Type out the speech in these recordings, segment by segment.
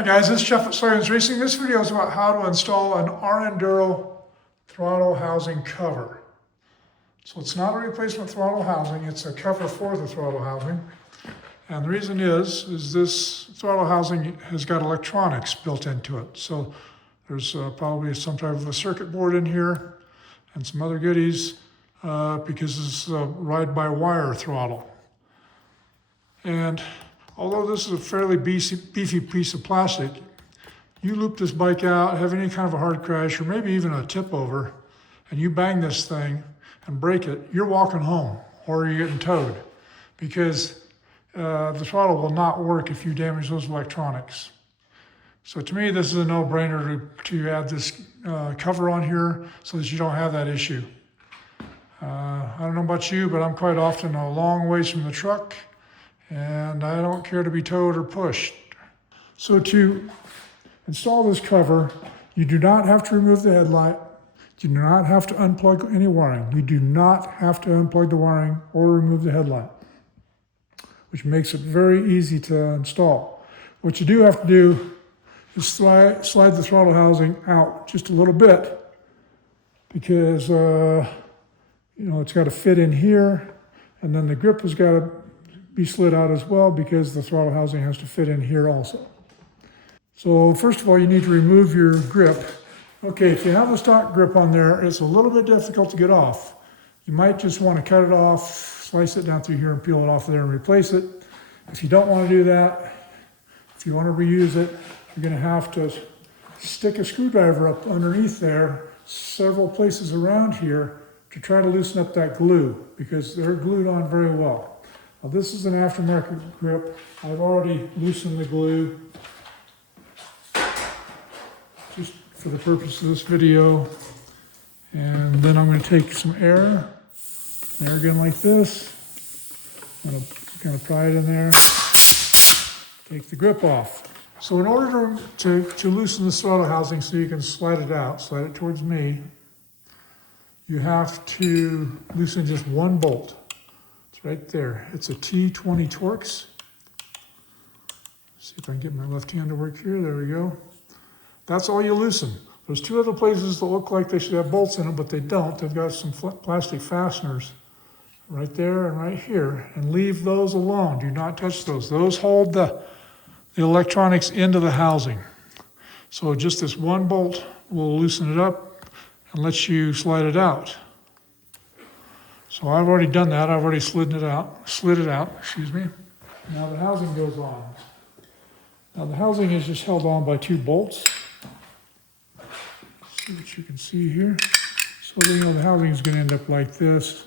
Hi guys, this is Jeff at Slavens Racing. This video is about how to install an R&Duro throttle housing cover. So it's not a replacement throttle housing, it's a cover for the throttle housing. And the reason is this throttle housing has got electronics built into it. So there's probably some type of a circuit board in here and some other goodies because it's a ride-by-wire throttle. And although this is a fairly beefy piece of plastic, you loop this bike out, have any kind of a hard crash, or maybe even a tip over, and you bang this thing and break it, you're walking home, or you're getting towed, because the throttle will not work if you damage those electronics. So to me, this is a no-brainer to add this cover on here so that you don't have that issue. I don't know about you, but I'm quite often a long ways from the truck, and I don't care to be towed or pushed. So to install this cover, you do not have to remove the headlight. You do not have to unplug any wiring. You do not have to unplug the wiring or remove the headlight, which makes it very easy to install. What you do have to do is slide the throttle housing out just a little bit because it's got to fit in here, and then the grip has got to be slid out as well because the throttle housing has to fit in here also. So first of all, you need to remove your grip. Okay, if you have the stock grip on there, it's a little bit difficult to get off. You might just want to cut it off, slice it down through here and peel it off there and replace it. If you don't want to do that, if you want to reuse it, you're going to have to stick a screwdriver up underneath there, several places around here, to try to loosen up that glue because they're glued on very well. Now, this is an aftermarket grip. I've already loosened the glue just for the purpose of this video. And then I'm going to take some air gun like this. I'm going to kind of pry it in there, take the grip off. So in order to loosen the throttle housing so you can slide it towards me, you have to loosen just one bolt. Right there. It's a T20 Torx. See if I can get my left hand to work here. There we go. That's all you loosen. There's two other places that look like they should have bolts in them, but they don't. They've got some plastic fasteners right there and right here. And leave those alone. Do not touch those. Those hold the electronics into the housing. So just this one bolt will loosen it up and let you slide it out. So I've already done that. I've already slid it out, excuse me. Now the housing goes on. Now the housing is just held on by two bolts. See what you can see here. So the housing is going to end up like this.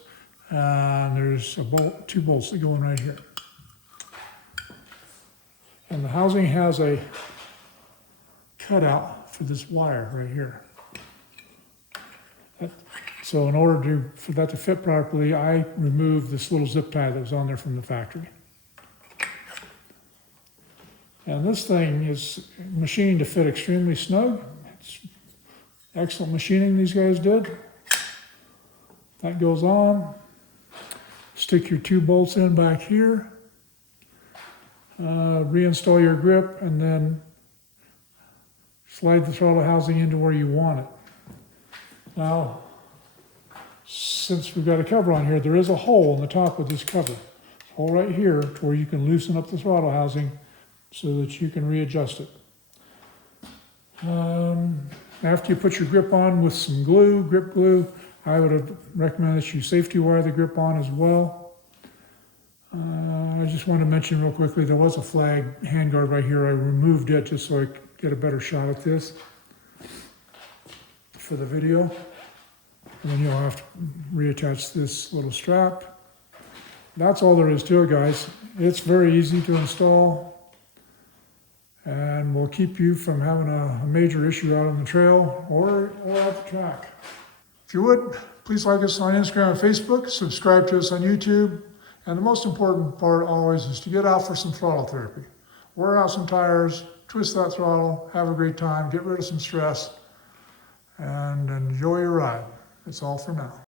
And there's two bolts that go in right here. And the housing has a cutout for this wire right here. So in order for that to fit properly, I removed this little zip tie that was on there from the factory. And this thing is machined to fit extremely snug. It's excellent machining these guys did. That goes on. Stick your two bolts in back here. Reinstall your grip and then slide the throttle housing into where you want it. Now, since we've got a cover on here, there is a hole in the top of this cover. A hole right here to where you can loosen up the throttle housing so that you can readjust it. After you put your grip on with some glue, grip glue, I would recommend that you safety wire the grip on as well. I just want to mention real quickly, there was a flag handguard right here. I removed it just so I could get a better shot at this for the video. And then you'll have to reattach this little strap. That's all there is to it, guys. It's very easy to install and will keep you from having a major issue out on the trail or at the track. If you would, please like us on Instagram and Facebook, subscribe to us on YouTube, and the most important part always is to get out for some throttle therapy. Wear out some tires, twist that throttle, have a great time, get rid of some stress, and enjoy your ride. That's all for now.